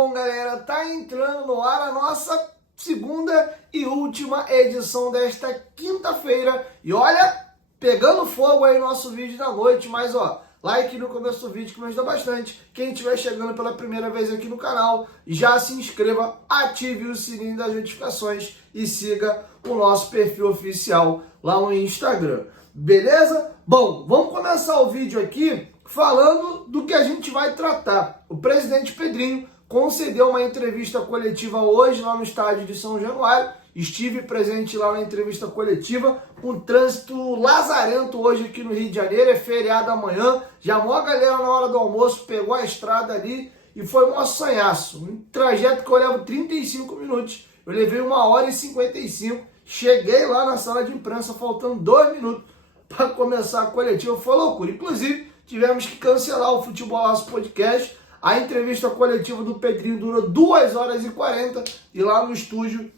bom, galera? Tá entrando no ar a nossa segunda e última edição desta quinta-feira. E olha, pegando fogo aí nosso vídeo da noite, mas ó, like no começo do vídeo que me ajuda bastante. Quem estiver chegando pela primeira vez aqui no canal, já se inscreva, ative o sininho das notificações e siga o nosso perfil oficial lá no Instagram. Beleza? Bom, vamos começar o vídeo aqui falando do que a gente vai tratar. O presidente Pedrinho concedeu uma entrevista coletiva hoje lá no estádio de São Januário. Estive presente lá na entrevista coletiva, com trânsito lazarento hoje aqui no Rio de Janeiro, é feriado amanhã, já a maior galera na hora do almoço pegou a estrada ali e foi um assanhaço, um trajeto que eu levo 35 minutos, eu levei 1h55, cheguei lá na sala de imprensa faltando 2 minutos para começar a coletiva, foi loucura, inclusive tivemos que cancelar o Futebolaço Podcast. A entrevista coletiva do Pedrinho durou 2h40 e lá no estúdio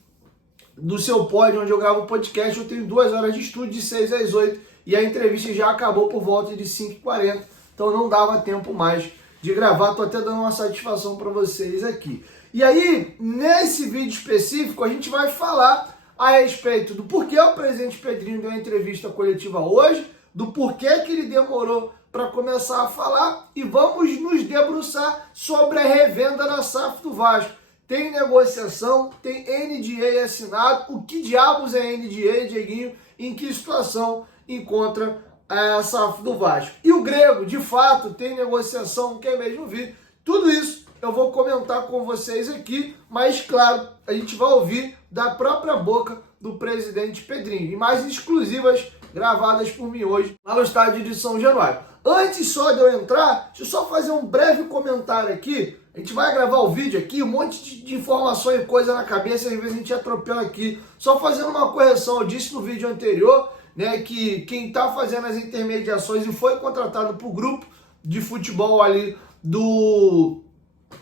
do Seu Pódio, onde eu gravo o podcast, eu tenho 2 horas de estúdio, de 6 às 8, e a entrevista já acabou por volta de 5h40, então não dava tempo mais de gravar. Tô até dando uma satisfação para vocês aqui. E aí, nesse vídeo específico, a gente vai falar a respeito do porquê o presidente Pedrinho deu a entrevista coletiva hoje, do porquê que ele demorou para começar a falar, e vamos nos debruçar sobre a revenda da SAF do Vasco. Tem negociação, tem NDA assinado. O que diabos é NDA, Dieguinho? Em que situação encontra a SAF do Vasco? E o Grego, de fato, tem negociação, quer mesmo vir? Tudo isso eu vou comentar com vocês aqui, mas claro, a gente vai ouvir da própria boca do presidente Pedrinho. Imagens exclusivas gravadas por mim hoje lá no estádio de São Januário. Antes só de eu entrar, deixa eu só fazer um breve comentário aqui. A gente vai gravar o vídeo aqui, um monte de informação e coisa na cabeça, às vezes a gente atropela aqui. Só fazendo uma correção, eu disse no vídeo anterior, né, que quem está fazendo as intermediações e foi contratado para o grupo de futebol ali do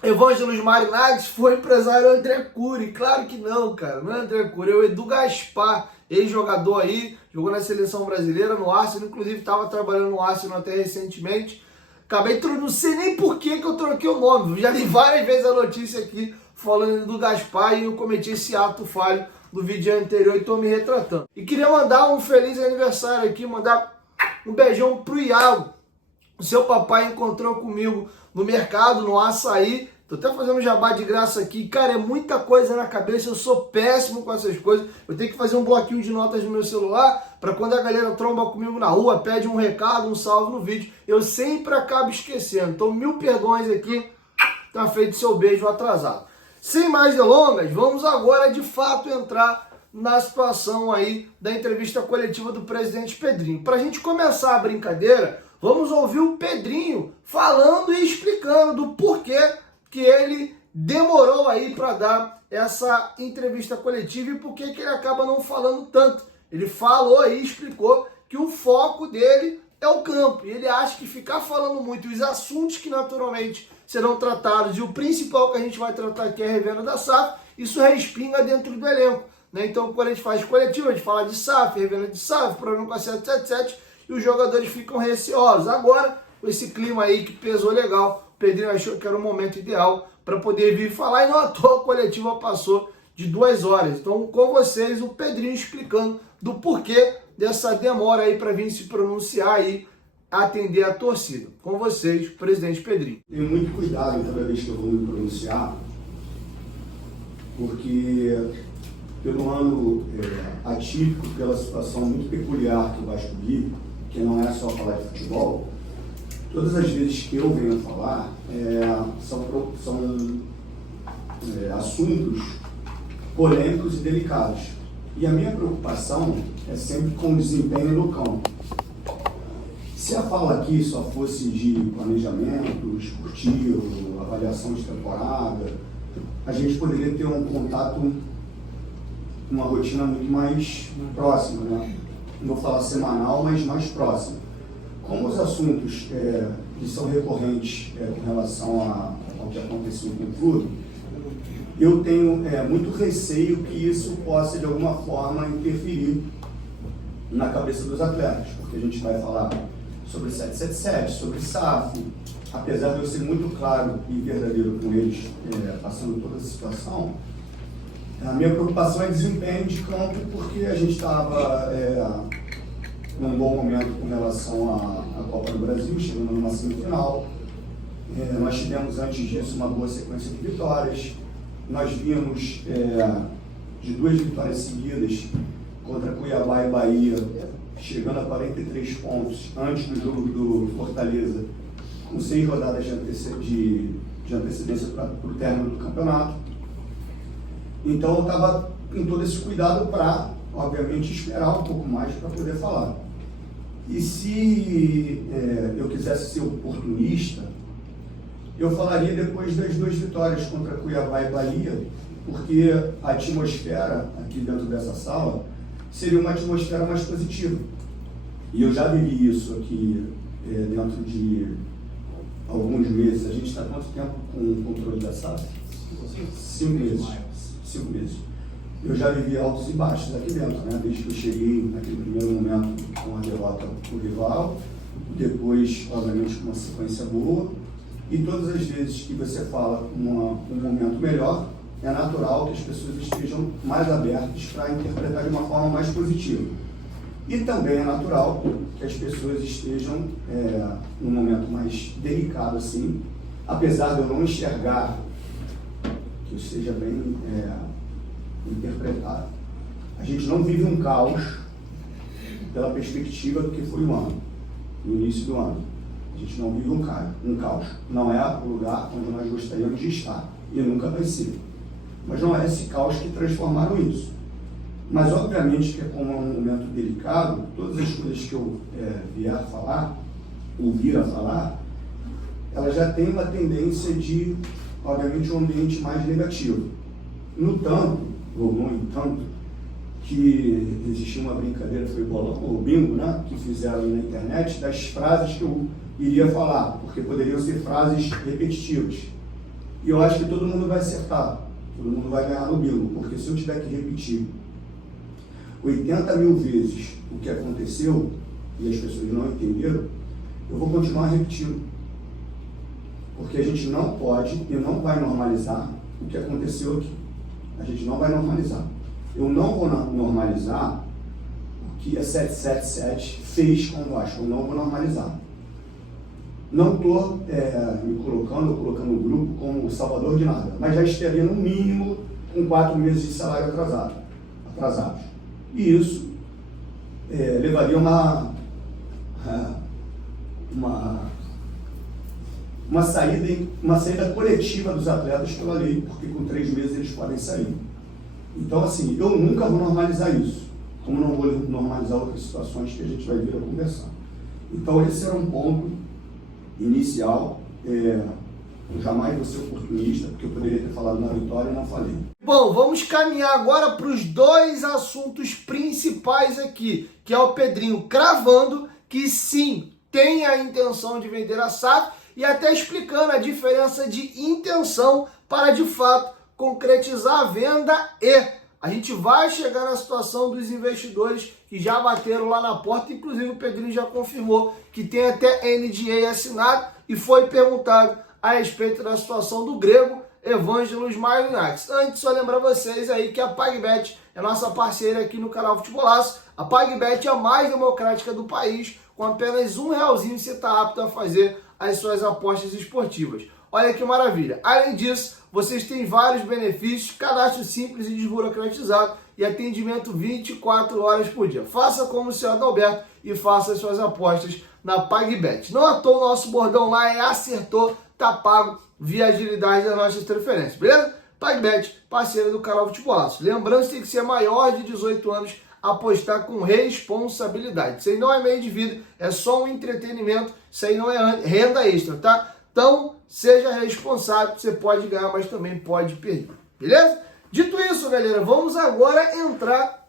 Evangelos Marinades foi o empresário André Cury. Claro que não, cara, não é André Cury, é o Edu Gaspar, ex-jogador aí, jogou na seleção brasileira, no Arsenal, inclusive estava trabalhando no Arsenal até recentemente. Não sei nem por que eu troquei o nome, já li várias vezes a notícia aqui falando do Gaspar e eu cometi esse ato falho no vídeo anterior e estou me retratando. E queria mandar um feliz aniversário aqui, mandar um beijão pro Iago. O seu papai encontrou comigo no mercado, no Açaí. Tô até fazendo jabá de graça aqui. Cara, é muita coisa na cabeça, eu sou péssimo com essas coisas. Eu tenho que fazer um bloquinho de notas no meu celular para quando a galera tromba comigo na rua, pede um recado, um salve no vídeo. Eu sempre acabo esquecendo. Então, 1000 perdões aqui. Tá feito seu beijo atrasado. Sem mais delongas, vamos agora de fato entrar na situação aí da entrevista coletiva do presidente Pedrinho. Para a gente começar a brincadeira, vamos ouvir o Pedrinho falando e explicando do porquê que ele demorou aí para dar essa entrevista coletiva e por que ele acaba não falando tanto. Ele falou aí, explicou que o foco dele é o campo. E ele acha que ficar falando muito os assuntos que naturalmente serão tratados e o principal que a gente vai tratar aqui é a revenda da SAF, isso respinga dentro do elenco, né? Então, quando a gente faz coletiva, a gente fala de SAF, revenda de SAF, problema com a 777, e os jogadores ficam receosos. Agora, com esse clima aí que pesou legal, o Pedrinho achou que era o momento ideal para poder vir falar, e não à toa a coletiva passou de 2 horas. Então, com vocês, o Pedrinho explicando do porquê dessa demora aí para vir se pronunciar e atender a torcida. Com vocês, presidente Pedrinho. Tenho muito cuidado toda vez que eu vou me pronunciar, porque pelo ano atípico, pela situação muito peculiar que o Vasco vive, que não é só falar de futebol, todas as vezes que eu venho falar são assuntos polêmicos e delicados. E a minha preocupação é sempre com o desempenho no campo. Se a fala aqui só fosse de planejamento esportivo, avaliação de temporada, a gente poderia ter um contato, uma rotina muito mais próxima, né? Não vou falar semanal, mas mais próxima. Como os assuntos que são recorrentes com relação ao que aconteceu com o clube, eu tenho muito receio que isso possa, de alguma forma, interferir na cabeça dos atletas, porque a gente vai falar sobre 777, sobre SAF, apesar de eu ser muito claro e verdadeiro com eles, passando toda a situação, a minha preocupação é desempenho de campo, porque a gente estava num bom momento com relação à Copa do Brasil, chegando numa semifinal. Nós tivemos antes disso uma boa sequência de vitórias. Nós vimos de 2 vitórias seguidas contra Cuiabá e Bahia, chegando a 43 pontos antes do jogo do Fortaleza, com 6 rodadas de antecedência para o término do campeonato. Então eu estava com todo esse cuidado para, obviamente, esperar um pouco mais para poder falar. E se eu quisesse ser oportunista, eu falaria depois das 2 vitórias contra Cuiabá e Bahia, porque a atmosfera aqui dentro dessa sala seria uma atmosfera mais positiva. E eu já vivi isso aqui dentro de alguns meses. A gente está quanto tempo com o controle da sala? 5 meses. 5 meses. Eu já vivi altos e baixos aqui dentro, né? Desde que eu cheguei naquele primeiro momento com a derrota para o rival, depois, obviamente, com uma sequência boa. E todas as vezes que você fala um momento melhor, é natural que as pessoas estejam mais abertas para interpretar de uma forma mais positiva. E também é natural que as pessoas estejam num momento mais delicado, assim, apesar de eu não enxergar que isso seja bem interpretado. A gente não vive um caos pela perspectiva do que foi o ano, no início do ano. A gente não vive um caos. Não é o lugar onde nós gostaríamos de estar, e nunca vai ser. Mas não é esse caos que transformaram isso. Mas, obviamente, que como é um momento delicado, todas as coisas que eu ouvir a falar, elas já têm uma tendência de, obviamente, um ambiente mais negativo. No entanto, que existia uma brincadeira, foi o bingo, né, que fizeram aí na internet, das frases que eu iria falar, porque poderiam ser frases repetitivas. E eu acho que todo mundo vai acertar, todo mundo vai ganhar no bingo, porque se eu tiver que repetir 80 mil vezes o que aconteceu e as pessoas não entenderam, eu vou continuar repetindo. Porque a gente não pode e não vai normalizar o que aconteceu aqui. A gente não vai normalizar. Eu não vou normalizar o que a 777 fez com o Vasco. Eu não vou normalizar. Não estou me colocando o grupo como o salvador de nada, mas já estaria no mínimo com 4 meses de salário atrasados. E isso levaria uma saída coletiva dos atletas pela lei, porque com 3 meses eles podem sair. Então, assim, eu nunca vou normalizar isso, como não vou normalizar outras situações que a gente vai vir a conversar. Então, esse era um ponto inicial. Eu jamais vou ser oportunista, porque eu poderia ter falado na vitória e não falei. Bom, vamos caminhar agora para os 2 assuntos principais aqui, que é o Pedrinho cravando que sim, tem a intenção de vender a SAF, e até explicando a diferença de intenção para, de fato, concretizar a venda. E a gente vai chegar na situação dos investidores que já bateram lá na porta. Inclusive o Pedrinho já confirmou que tem até NDA assinado, e foi perguntado a respeito da situação do grego Evangelos Marlinax. Antes, só lembrar vocês aí que a PagBet é nossa parceira aqui no canal Futebolaço. A PagBet é a mais democrática do país. Com apenas R$1 você está apto a fazer as suas apostas esportivas. Olha que maravilha. Além disso, vocês têm vários benefícios, cadastro simples e desburocratizado e atendimento 24 horas por dia. Faça como o senhor Adalberto e faça as suas apostas na PagBet. Não à toa, o nosso bordão lá é acertou, tá pago, via agilidade das nossas transferências, beleza? PagBet, parceira do canal Futebolaço. Lembrando que tem que ser maior de 18 anos, apostar com responsabilidade. Isso aí não é meio de vida, é só um entretenimento, isso aí não é renda extra, tá? Então, seja responsável, você pode ganhar, mas também pode perder, beleza? Dito isso, galera, vamos agora entrar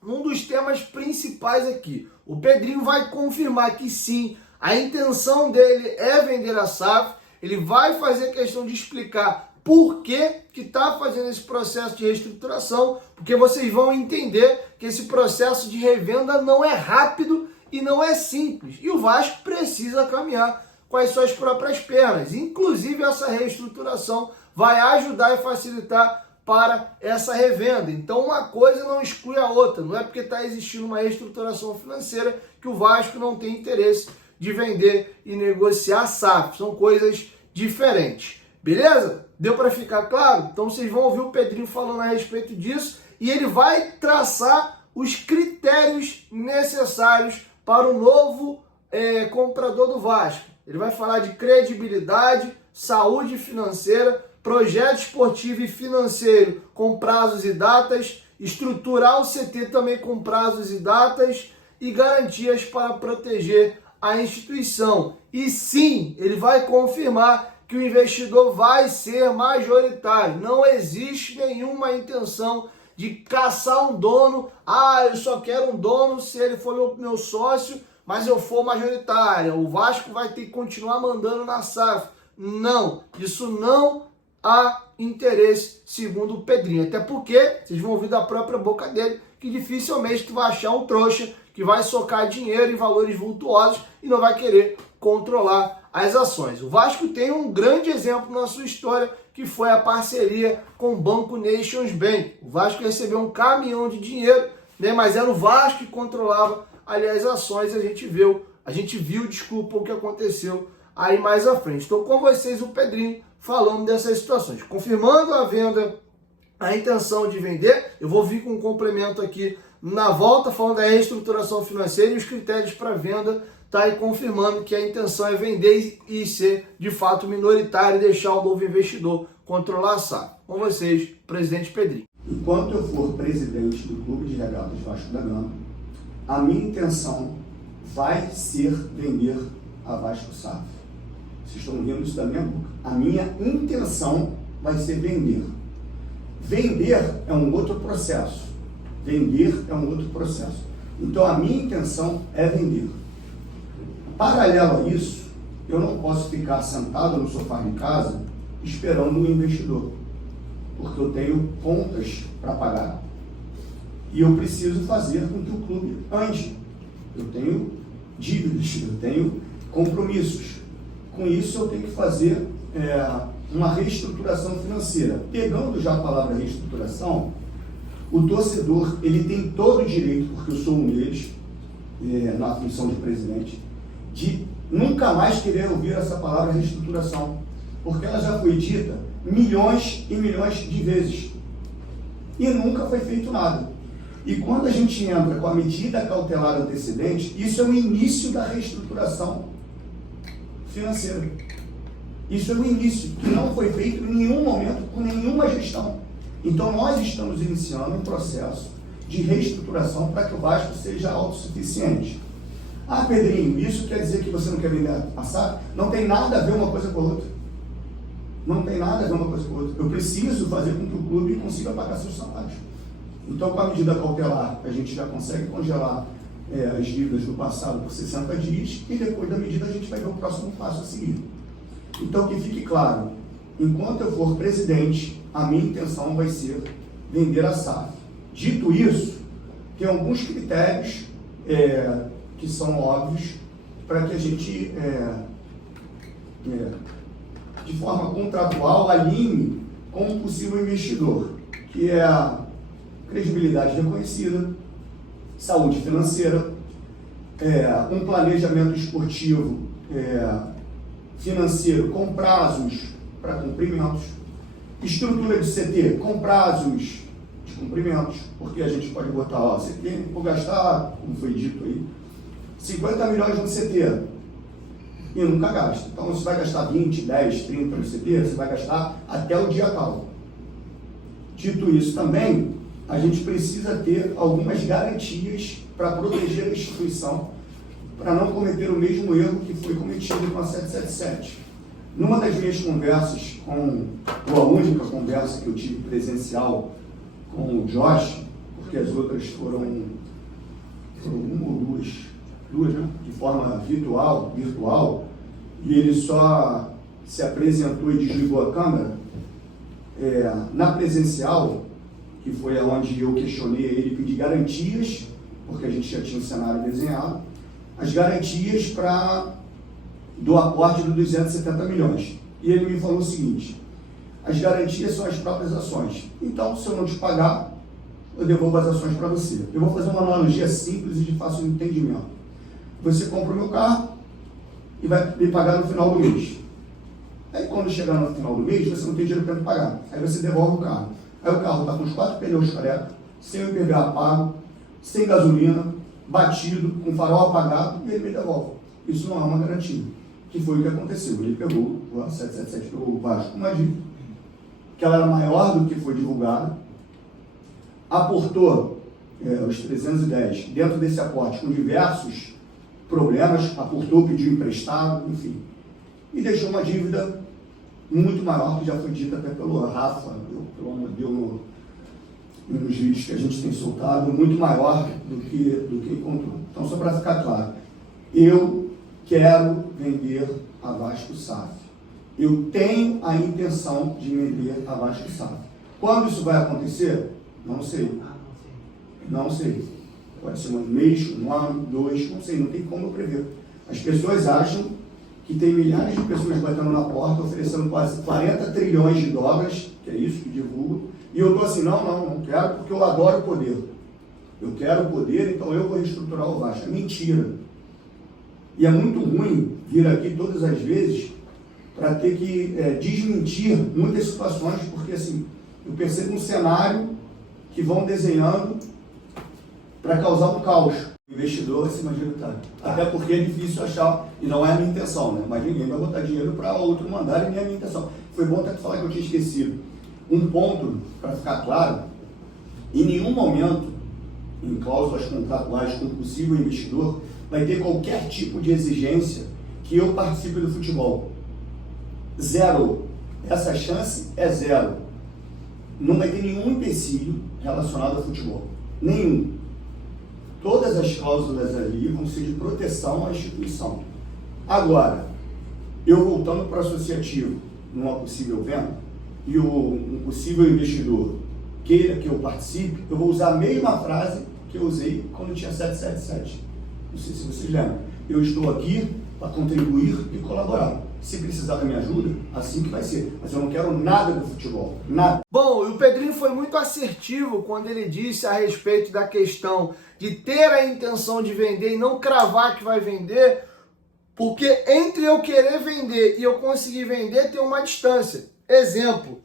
num dos temas principais aqui. O Pedrinho vai confirmar que sim, a intenção dele é vender a SAF, ele vai fazer questão de explicar por que está fazendo esse processo de reestruturação, porque vocês vão entender que esse processo de revenda não é rápido e não é simples. E o Vasco precisa caminhar com as suas próprias pernas. Inclusive, essa reestruturação vai ajudar e facilitar para essa revenda. Então, uma coisa não exclui a outra. Não é porque está existindo uma reestruturação financeira que o Vasco não tem interesse de vender e negociar SAF. São coisas diferentes. Beleza? Deu para ficar claro? Então, vocês vão ouvir o Pedrinho falando a respeito disso e ele vai traçar os critérios necessários para o novo comprador do Vasco. Ele vai falar de credibilidade, saúde financeira, projeto esportivo e financeiro com prazos e datas, estruturar o CT também com prazos e datas e garantias para proteger a instituição. E sim, ele vai confirmar que o investidor vai ser majoritário. Não existe nenhuma intenção de caçar um dono. Eu só quero um dono se ele for meu sócio, mas eu for majoritário. O Vasco vai ter que continuar mandando na SAF. Não, isso não há interesse, segundo o Pedrinho. Até porque, vocês vão ouvir da própria boca dele, que dificilmente tu vai achar um trouxa que vai socar dinheiro em valores vultuosos e não vai querer controlar as ações. O Vasco tem um grande exemplo na sua história, que foi a parceria com o Banco Nations Bank. O Vasco recebeu um caminhão de dinheiro, né, mas era o Vasco que controlava ali as ações. A gente viu, o que aconteceu aí mais à frente. Estou com vocês, o Pedrinho, falando dessas situações. Confirmando a venda, a intenção de vender, eu vou vir com um complemento aqui na volta, falando da reestruturação financeira e os critérios para venda, tá aí confirmando que a intenção é vender e ser, de fato, minoritário e deixar o novo investidor controlar a SAF. Com vocês, presidente Pedrinho. Enquanto eu for presidente do Clube de Regatas Vasco da Gama, a minha intenção vai ser vender a Vasco SAF. Vocês estão ouvindo isso da minha boca? A minha intenção vai ser vender. Vender é um outro processo. Vender é um outro processo. Então, a minha intenção é vender. Paralelo a isso, eu não posso ficar sentado no sofá de casa esperando um investidor, porque eu tenho contas para pagar. E eu preciso fazer com que o clube ande. Eu tenho dívidas, eu tenho compromissos. Com isso, eu tenho que fazer uma reestruturação financeira. Pegando já a palavra reestruturação, o torcedor, ele tem todo o direito, porque eu sou um deles, na função de presidente, de nunca mais querer ouvir essa palavra reestruturação, porque ela já foi dita milhões e milhões de vezes e nunca foi feito nada. E quando a gente entra com a medida cautelar antecedente, isso é o início da reestruturação financeira. Isso é o início, que não foi feito em nenhum momento com nenhuma gestão. Então nós estamos iniciando um processo de reestruturação para que o Vasco seja autossuficiente. Pedrinho, isso quer dizer que você não quer vender a SAF? Não tem nada a ver uma coisa com a outra. Não tem nada a ver uma coisa com a outra. Eu preciso fazer com que o clube consiga pagar seus salários. Então, com a medida cautelar, a gente já consegue congelar as dívidas do passado por 60 dias e depois da medida a gente vai ver o próximo passo a seguir. Então, que fique claro, enquanto eu for presidente, a minha intenção vai ser vender a SAF. Dito isso, tem alguns critérios que são óbvios para que a gente, de forma contratual, alinhe com um possível investidor, que é a credibilidade reconhecida, saúde financeira, um planejamento esportivo financeiro com prazos para cumprimentos, estrutura de CT com prazos de cumprimentos, porque a gente pode botar, CT, vou gastar, como foi dito aí, 50 milhões no CT e nunca gasta. Então você vai gastar 20, 10, 30 no CT, você vai gastar até o dia tal. Dito isso também, a gente precisa ter algumas garantias para proteger a instituição, para não cometer o mesmo erro que foi cometido com a 777. Numa das minhas conversas, ou a única conversa que eu tive presencial com o Josh, porque as outras foram uma ou duas, né? De forma virtual, e ele só se apresentou e desligou a câmera. Na presencial, que foi onde eu questionei ele, pedi garantias, porque a gente já tinha um cenário desenhado, as garantias para do aporte de 270 milhões. E ele me falou o seguinte: as garantias são as próprias ações. Então, se eu não te pagar, eu devolvo as ações para você. Eu vou fazer uma analogia simples e de fácil entendimento. Você compra o meu carro e vai me pagar no final do mês. Aí, quando chegar no final do mês, você não tem dinheiro para me pagar. Aí você devolve o carro. Aí o carro está com os 4 pneus careca, sem o IPVA pago, sem gasolina, batido, com farol apagado, e ele me devolve. Isso não é uma garantia. Que foi o que aconteceu. Ele pegou, o 777 pegou o Vasco com uma dívida, que ela era maior do que foi divulgada, aportou os 310 dentro desse aporte com diversos problemas, aportou, pediu emprestado, enfim, e deixou uma dívida muito maior, que já foi dita até pelo Rafa, pelo amor de Deus, nos vídeos que a gente tem soltado, muito maior do que encontrou. Então, só para ficar claro, eu quero vender a Vasco SAF. Eu tenho a intenção de vender a Vasco SAF. Quando isso vai acontecer? Não sei. Não sei. Pode ser um mês, um ano, 2, não sei, não tem como eu prever. As pessoas acham que tem milhares de pessoas batendo na porta, oferecendo quase 40 trilhões de dólares, que é isso que divulgo, e eu estou assim, não quero, porque eu adoro o poder. Eu quero o poder, então eu vou reestruturar o Vasco. É mentira. E é muito ruim vir aqui todas as vezes para ter que desmentir muitas situações, porque assim, eu percebo um cenário que vão desenhando para causar um caos. O investidor vai ser majoritário. Até porque é difícil achar, e não é a minha intenção, né? Mas ninguém vai botar dinheiro para outro mandar, e nem é a minha intenção. Foi bom até falar que eu tinha esquecido. Um ponto, para ficar claro, em nenhum momento, em cláusulas contratuais com o possível investidor, vai ter qualquer tipo de exigência que eu participe do futebol. Zero. Essa chance é zero. Não vai ter nenhum empecilho relacionado ao futebol. Nenhum. Todas as cláusulas ali vão ser de proteção à instituição. Agora, eu voltando para o associativo, numa possível venda, e um possível investidor queira que eu participe, eu vou usar a mesma frase que eu usei quando tinha 777. Não sei se vocês lembram. Eu estou aqui para contribuir e colaborar. Se precisar da minha ajuda, assim que vai ser. Mas eu não quero nada do futebol. Nada. Bom, e o Pedrinho foi muito assertivo quando ele disse a respeito da questão de ter a intenção de vender e não cravar que vai vender, porque entre eu querer vender e eu conseguir vender tem uma distância. Exemplo,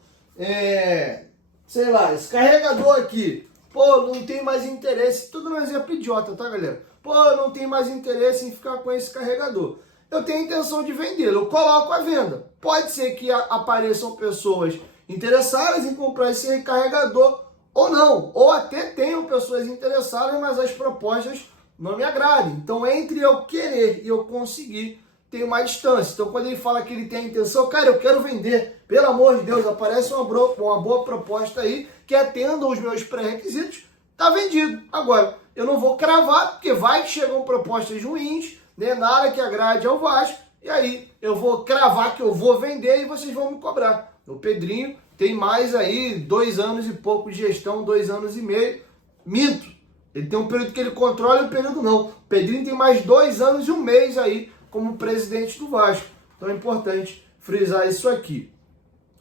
sei lá, esse carregador aqui, pô, não tem mais interesse, tudo um exemplo idiota, tá, galera? Pô, não tem mais interesse em ficar com esse carregador. Eu tenho a intenção de vendê-lo, eu coloco à venda. Pode ser que apareçam pessoas interessadas em comprar esse carregador ou não. Ou até tenham pessoas interessadas, mas as propostas não me agradem. Então, entre eu querer e eu conseguir, tem uma distância. Então, quando ele fala que ele tem a intenção, cara, eu quero vender. Pelo amor de Deus, aparece uma boa proposta aí que atenda os meus pré-requisitos, tá vendido. Agora, eu não vou cravar, porque vai que chegam propostas ruins, né, na área que agrade ao Vasco, e aí eu vou cravar que eu vou vender e vocês vão me cobrar. O Pedrinho tem mais aí 2 anos e pouco de gestão, 2 anos e meio. Minto. Ele tem um período que ele controla e um período não. O Pedrinho tem mais 2 anos e 1 mês aí como presidente do Vasco. Então é importante frisar isso aqui.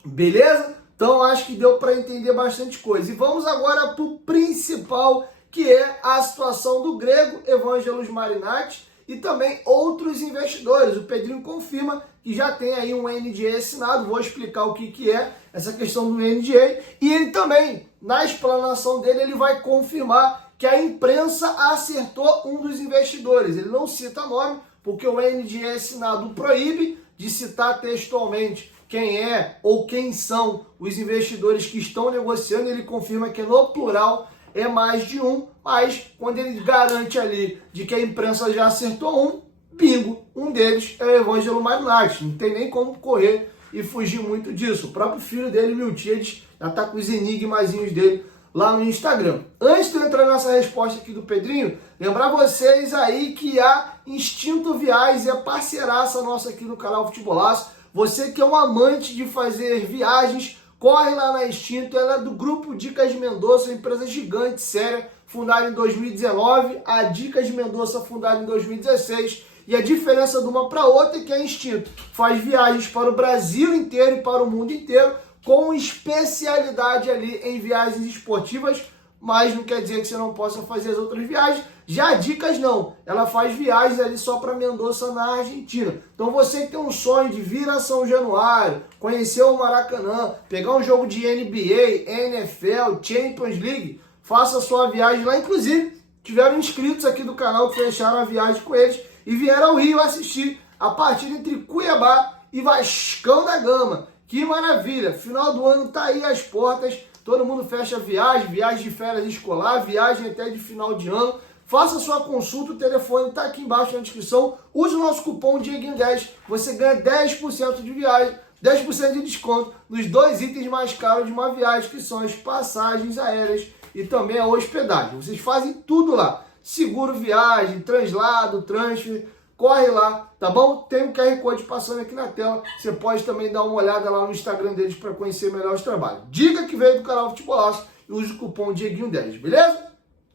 Beleza? Então acho que deu para entender bastante coisa. E vamos agora para o principal, que é a situação do grego Evangelos Marinakis e também outros investidores. O Pedrinho confirma que já tem aí um NDA assinado. Vou explicar o que é essa questão do NDA. E ele também, na explanação dele, ele vai confirmar que a imprensa acertou um dos investidores. Ele não cita nome, porque o NDA assinado proíbe de citar textualmente quem é ou quem são os investidores que estão negociando. Ele confirma que no plural é mais de um, mas quando ele garante ali de que a imprensa já acertou um, bingo, um deles é o Evangelos Marinakis. Não tem nem como correr e fugir muito disso. O próprio filho dele, Miltiades, já está com os enigmazinhos dele lá no Instagram. Antes de eu entrar nessa resposta aqui do Pedrinho, lembrar vocês aí que a Instinto Viagens é parceiraça nossa aqui no canal Futebolaço. Você que é um amante de fazer viagens, corre lá na Instinto. Ela é do Grupo Dicas de Mendonça, uma empresa gigante, séria, fundada em 2019. A Dicas de Mendonça, fundada em 2016. E a diferença de uma para outra é que a Instinto faz viagens para o Brasil inteiro e para o mundo inteiro, com especialidade ali em viagens esportivas, mas não quer dizer que você não possa fazer as outras viagens. Já a Dicas não, ela faz viagens ali só para Mendoza, na Argentina. Então você que tem um sonho de vir a São Januário, conhecer o Maracanã, pegar um jogo de NBA, NFL, Champions League, faça a sua viagem lá. Inclusive, tiveram inscritos aqui do canal que fecharam a viagem com eles e vieram ao Rio assistir a partida entre Cuiabá e Vascão da Gama. Que maravilha! Final do ano tá aí às portas, todo mundo fecha viagem de férias escolar, viagem até de final de ano. Faça sua consulta, o telefone está aqui embaixo na descrição. Use o nosso cupom DIEGUINHO10, você ganha 10% de viagem, 10% de desconto nos 2 itens mais caros de uma viagem, que são as passagens aéreas e também a hospedagem. Vocês fazem tudo lá, seguro viagem, translado, transfer, corre lá, tá bom? Tem um QR Code passando aqui na tela, você pode também dar uma olhada lá no Instagram deles para conhecer melhor os trabalhos. Diga que veio do canal Futebolaço e use o cupom DIEGUINHO10, beleza?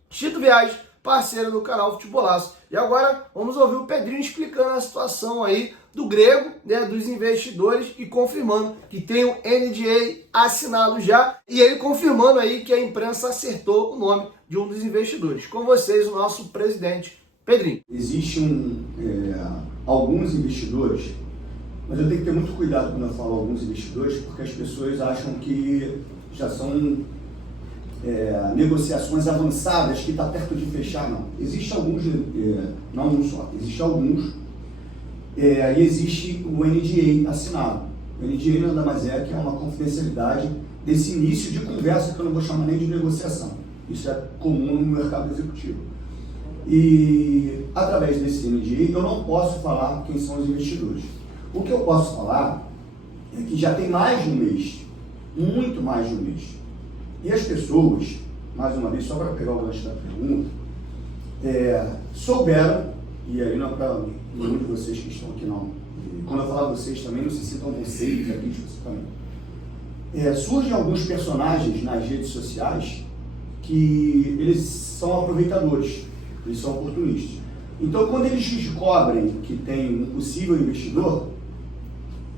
Instituto Viagens, parceira do canal Futebolaço. E agora vamos ouvir o Pedrinho explicando a situação aí do grego, né, dos investidores, e confirmando que tem o NDA assinado já, e ele confirmando aí que a imprensa acertou o nome de um dos investidores. Com vocês, o nosso presidente Pedrinho. Existem alguns investidores, mas eu tenho que ter muito cuidado quando eu falo alguns investidores, porque as pessoas acham que já são negociações avançadas, que está perto de fechar. Não. Existem alguns, não um só, existem alguns, e existe o NDA assinado. O NDA nada mais é que é uma confidencialidade desse início de conversa, que eu não vou chamar nem de negociação. Isso é comum no mercado executivo. E através desse NDA eu não posso falar quem são os investidores. O que eu posso falar é que já tem mais de um mês, muito mais de um mês, e as pessoas, mais uma vez, só para pegar o gancho da pergunta, souberam, e aí não é para nenhum de vocês que estão aqui não, e quando eu falar vocês também, não se sintam vocês aqui especificamente. Surgem alguns personagens nas redes sociais que eles são aproveitadores, eles são oportunistas. Então, quando eles descobrem que tem um possível investidor,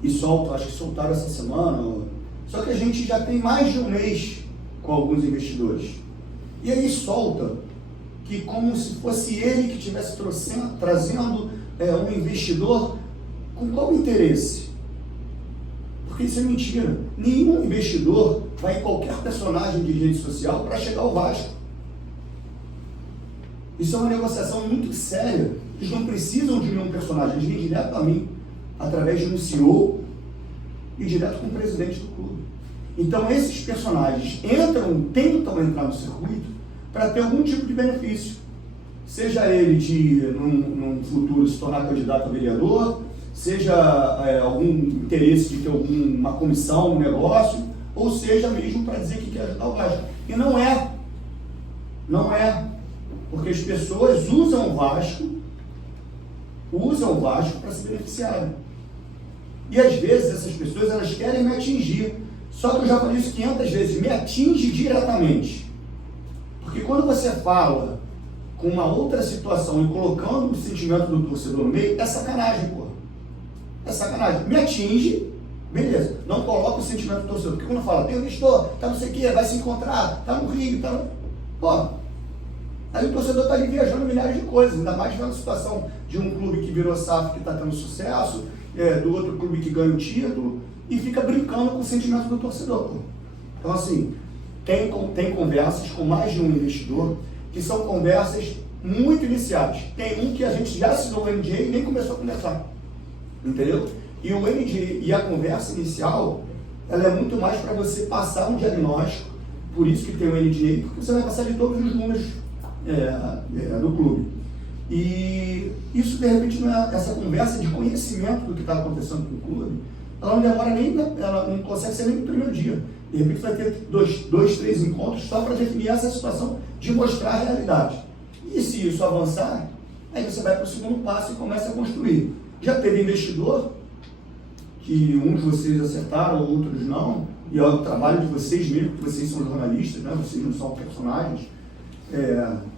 e soltam, acho que soltaram essa semana, só que a gente já tem mais de um mês com alguns investidores. E aí solta que como se fosse ele que estivesse trazendo um investidor com qual interesse? Porque isso é mentira. Nenhum investidor vai em qualquer personagem de rede social para chegar ao Vasco. Isso é uma negociação muito séria. Eles não precisam de nenhum personagem, eles vêm direto a mim, através de um CEO e direto com o presidente do clube. Então esses personagens tentam entrar no circuito para ter algum tipo de benefício. Seja ele de, num futuro, se tornar candidato a vereador, seja algum interesse de ter alguma comissão, um negócio, ou seja mesmo para dizer que quer ajudar o Vasco. E não é. Porque as pessoas usam o Vasco para se beneficiarem. E às vezes essas pessoas elas querem me atingir. Só que eu já falei isso 500 vezes, me atinge diretamente. Porque quando você fala com uma outra situação e colocando o sentimento do torcedor no meio, é sacanagem, pô. É sacanagem. Me atinge, beleza. Não coloca o sentimento do torcedor. Porque quando fala, tem investidor, tá não sei o que, vai se encontrar, tá no Rio, tá no... Pô, aí o torcedor está ali viajando milhares de coisas, ainda mais vendo a situação de um clube que virou SAF, que está tendo sucesso, do outro clube que ganha o título, e fica brincando com o sentimento do torcedor. Pô. Então, assim, tem conversas com mais de um investidor, que são conversas muito iniciais. Tem um que a gente já assinou o NDA e nem começou a conversar. Entendeu? E o NDA e a conversa inicial, ela é muito mais para você passar um diagnóstico, por isso que tem o NDA, porque você vai passar de todos os números do clube. E isso, de repente, essa conversa de conhecimento do que está acontecendo com o clube, ela não demora ela não consegue ser nem no primeiro dia. De repente vai ter dois, três encontros só para definir essa situação, de mostrar a realidade. E se isso avançar, aí você vai para o segundo passo e começa a construir. Já teve investidor, que uns de vocês acertaram, outros não, e é o trabalho de vocês mesmo, porque vocês são jornalistas, né? Vocês não são personagens,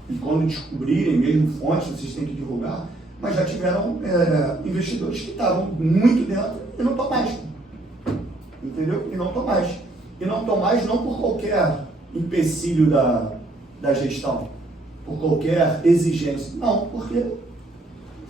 e quando descobrirem mesmo fontes, vocês têm que divulgar. mas já tiveram investidores que estavam muito dentro e não estão mais. Entendeu? E não estão mais. E não estão mais não por qualquer empecilho da gestão, por qualquer exigência. Não, porque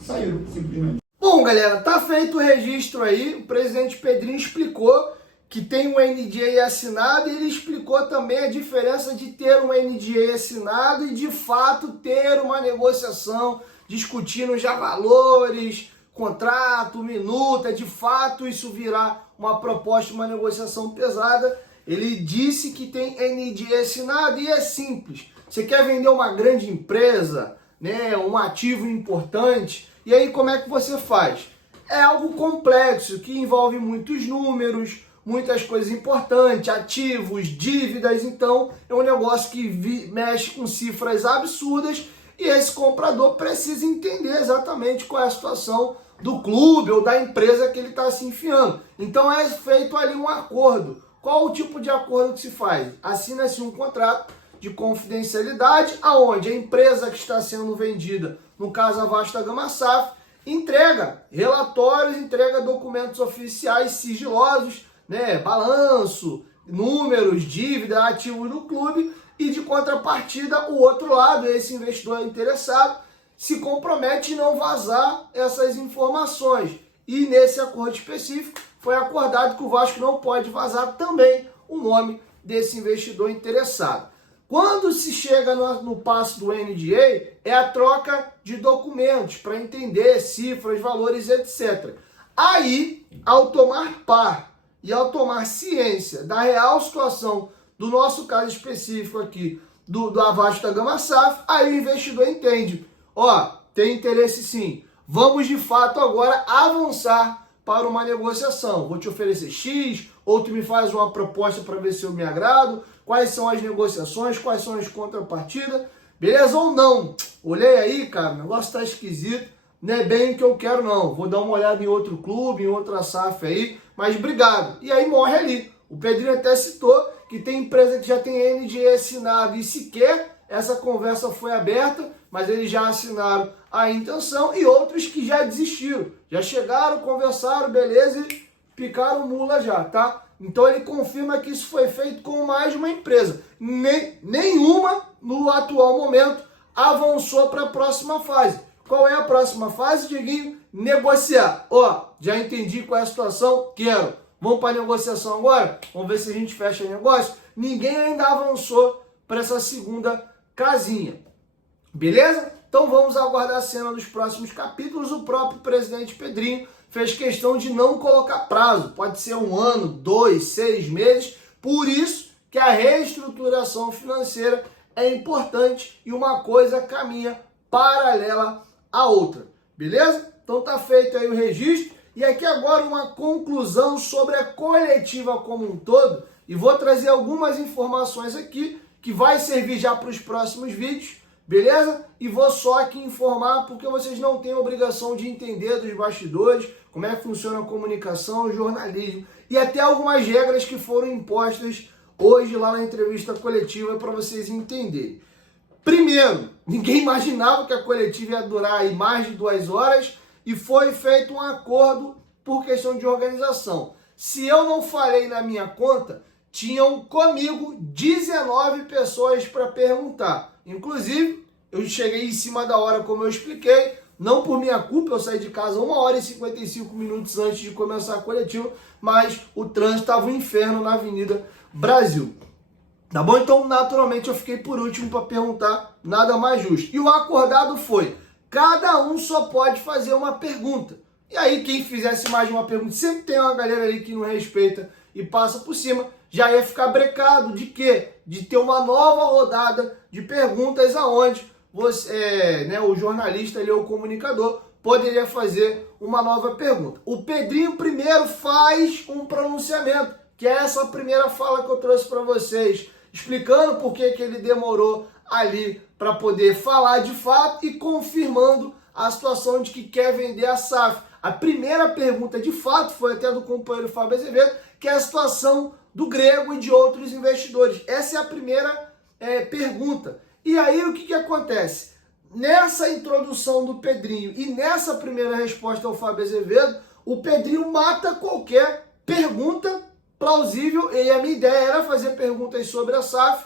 saíram, simplesmente. Bom, galera, tá feito o registro aí. O presidente Pedrinho explicou que tem um NDA assinado e ele explicou também a diferença de ter um NDA assinado e de fato ter uma negociação discutindo já valores, contrato, minuta, de fato isso virar uma proposta, uma negociação pesada. Ele disse que tem NDA assinado e é simples. Você quer vender uma grande empresa, né, um ativo importante, e aí como é que você faz? É algo complexo, que envolve muitos números, muitas coisas importantes, ativos, dívidas, então é um negócio que mexe com cifras absurdas e esse comprador precisa entender exatamente qual é a situação do clube ou da empresa que ele está se enfiando. Então é feito ali um acordo. Qual o tipo de acordo que se faz? Assina-se um contrato de confidencialidade, aonde a empresa que está sendo vendida, no caso a Vasta Gama SAF, entrega relatórios, entrega documentos oficiais sigilosos, né, balanço, números, dívida, ativos do clube, e de contrapartida o outro lado, esse investidor interessado, se compromete em não vazar essas informações. E nesse acordo específico foi acordado que o Vasco não pode vazar também o nome desse investidor interessado. Quando se chega no passo do NDA, é a troca de documentos para entender cifras, valores, etc. Aí, ao tomar par e ao tomar ciência da real situação do nosso caso específico aqui, da Vasta Gama SAF, aí o investidor entende, ó, tem interesse sim, vamos de fato agora avançar para uma negociação, vou te oferecer X, ou tu me faz uma proposta para ver se eu me agrado, quais são as negociações, quais são as contrapartidas, beleza ou não? Olhei aí, cara, o negócio tá esquisito, não é bem o que eu quero não, vou dar uma olhada em outro clube, em outra SAF aí, mas obrigado. E aí morre ali. O Pedrinho até citou que tem empresa que já tem NDA assinado e sequer essa conversa foi aberta, mas eles já assinaram a intenção, e outros que já desistiram, já chegaram, conversaram, beleza, e picaram mula já, tá? Então ele confirma que isso foi feito com mais de uma empresa. Nenhuma, no atual momento, avançou para a próxima fase. Qual é a próxima fase, Dieguinho? Negociar. Ó, já entendi qual é a situação, quero. Vamos para a negociação agora? Vamos ver se a gente fecha o negócio? Ninguém ainda avançou para essa segunda casinha. Beleza? Então vamos aguardar a cena dos próximos capítulos. O próprio presidente Pedrinho fez questão de não colocar prazo. Pode ser 1 ano, 2, 6 meses. Por isso que a reestruturação financeira é importante e uma coisa caminha paralela à outra. Beleza? Então tá feito aí o registro. E aqui agora uma conclusão sobre a coletiva como um todo. E vou trazer algumas informações aqui que vai servir já para os próximos vídeos. Beleza? E vou só aqui informar, porque vocês não têm obrigação de entender dos bastidores, como é que funciona a comunicação, o jornalismo, e até algumas regras que foram impostas hoje lá na entrevista coletiva para vocês entenderem. Primeiro, ninguém imaginava que a coletiva ia durar aí mais de 2 horas e foi feito um acordo por questão de organização. Se eu não falei na minha conta, tinham comigo 19 pessoas para perguntar. Inclusive, eu cheguei em cima da hora, como eu expliquei, não por minha culpa, eu saí de casa 1 hora e 55 minutos antes de começar a coletiva, mas o trânsito estava um inferno na Avenida Brasil. Tá bom? Então, naturalmente, eu fiquei por último para perguntar, nada mais justo. E o acordado foi, cada um só pode fazer uma pergunta. E aí, quem fizesse mais de uma pergunta, sempre tem uma galera ali que não respeita e passa por cima, já ia ficar brecado de quê? De ter uma nova rodada de perguntas aonde você, o jornalista ali, o comunicador, poderia fazer uma nova pergunta. O Pedrinho primeiro faz um pronunciamento, que é essa primeira fala que eu trouxe para vocês, explicando por que ele demorou ali para poder falar de fato e confirmando a situação de que quer vender a SAF. A primeira pergunta de fato foi até do companheiro Fábio Azevedo, que é a situação do Grego e de outros investidores. Essa é a primeira pergunta. E aí o que acontece? nessa introdução do Pedrinho e nessa primeira resposta ao Fábio Azevedo, o Pedrinho mata qualquer pergunta plausível, e a minha ideia era fazer perguntas sobre a SAF,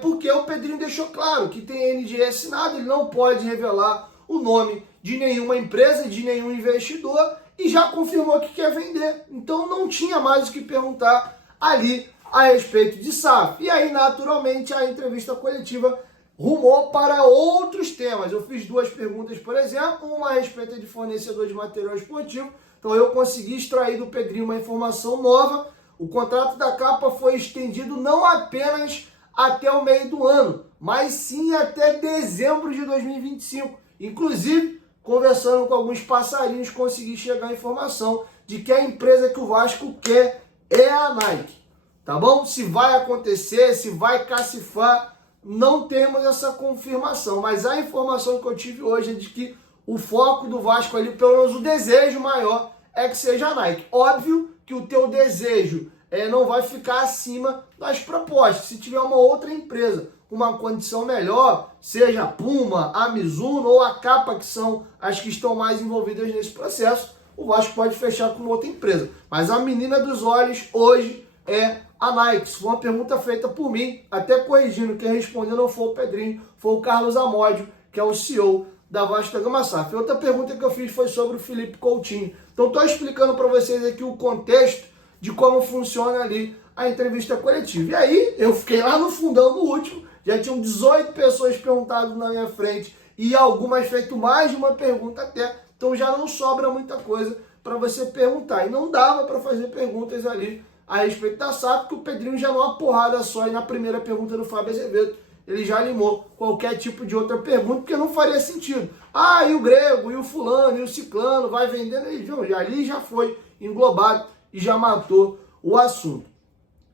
porque o Pedrinho deixou claro que tem NDA assinado, ele não pode revelar o nome de nenhuma empresa, de nenhum investidor, e já confirmou que quer vender. Então não tinha mais o que perguntar ali a respeito de SAF. E aí, naturalmente, a entrevista coletiva rumou para outros temas. Eu fiz duas perguntas, por exemplo, uma a respeito de fornecedor de material esportivo. Então eu consegui extrair do Pedrinho uma informação nova. O contrato da capa foi estendido não apenas até o meio do ano, mas sim até dezembro de 2025. Inclusive, conversando com alguns passarinhos, consegui chegar à informação de que a empresa que o Vasco quer é a Nike. Tá bom? Se vai acontecer, se vai cacifar, não temos essa confirmação. Mas a informação que eu tive hoje é de que o foco do Vasco ali, pelo menos o desejo maior, é que seja a Nike. Óbvio que o teu desejo não vai ficar acima das propostas. Se tiver uma outra empresa com uma condição melhor, seja a Puma, a Mizuno ou a Capa, que são as que estão mais envolvidas nesse processo, o Vasco pode fechar com outra empresa. Mas a menina dos olhos hoje é a Nike. Isso foi uma pergunta feita por mim, até corrigindo, quem respondeu não foi o Pedrinho, foi o Carlos Amódio, que é o CEO da Vasco da Gama SAF. Outra pergunta que eu fiz foi sobre o Felipe Coutinho. Então estou explicando para vocês aqui o contexto de como funciona ali a entrevista coletiva. E aí eu fiquei lá no fundão do último, já tinham 18 pessoas perguntado na minha frente e algumas feito mais de uma pergunta até, então já não sobra muita coisa para você perguntar. E não dava para fazer perguntas ali a respeito da SAF, porque o Pedrinho já numa porrada só, e na primeira pergunta do Fábio Azevedo, ele já limou qualquer tipo de outra pergunta, porque não faria sentido. Ah, e o Grego, e o fulano, e o ciclano, vai vendendo, e ali já foi englobado e já matou o assunto.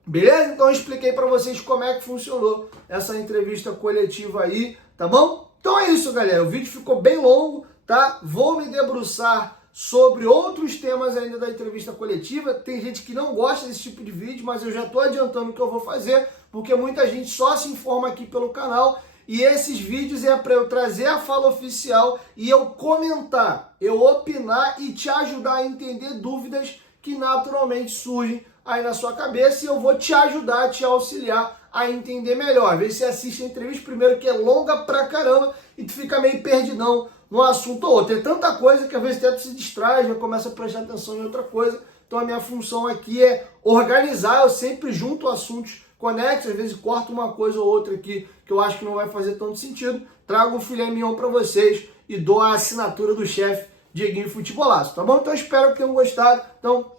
Beleza? Então eu expliquei para vocês como é que funcionou essa entrevista coletiva aí, tá bom? Então é isso, galera. O vídeo ficou bem longo, tá? Vou me debruçar sobre outros temas ainda da entrevista coletiva. Tem gente que não gosta desse tipo de vídeo, mas eu já estou adiantando o que eu vou fazer, porque muita gente só se informa aqui pelo canal, e esses vídeos é para eu trazer a fala oficial e eu comentar, eu opinar e te ajudar a entender dúvidas que naturalmente surgem aí na sua cabeça, e eu vou te ajudar, te auxiliar a entender melhor. Às vezes você assiste a entrevista primeiro que é longa pra caramba e tu fica meio perdidão no assunto ou outro. Tem tanta coisa que às vezes até tu se distrai, já começa a prestar atenção em outra coisa. Então a minha função aqui é organizar, eu sempre junto assuntos conexos, às vezes corto uma coisa ou outra aqui que eu acho que não vai fazer tanto sentido, trago um filé mignon para vocês e dou a assinatura do chefe Dieguinho Futebolaço, tá bom? Então espero que tenham gostado. Então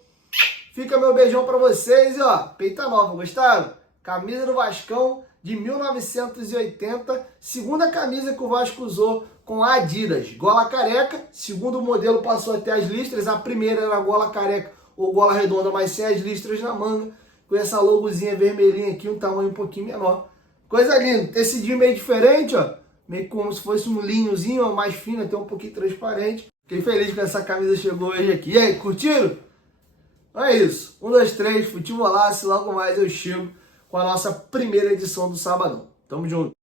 fica meu beijão para vocês e ó, peita nova, gostaram? Camisa do Vascão de 1980, segunda camisa que o Vasco usou com a Adidas, gola careca, segundo modelo passou até as listras, a primeira era gola careca ou gola redonda, mas sem as listras na manga, com essa logozinha vermelhinha aqui, um tamanho um pouquinho menor. Coisa linda, tecidinho meio diferente, ó, meio como se fosse um linhozinho, ó, mais fino, até um pouquinho transparente. Fiquei feliz que essa camisa chegou hoje aqui. E aí, curtiram? É isso. 1, 2, 3, Futebolaço, logo mais eu chego com a nossa primeira edição do Sabadão. Tamo junto.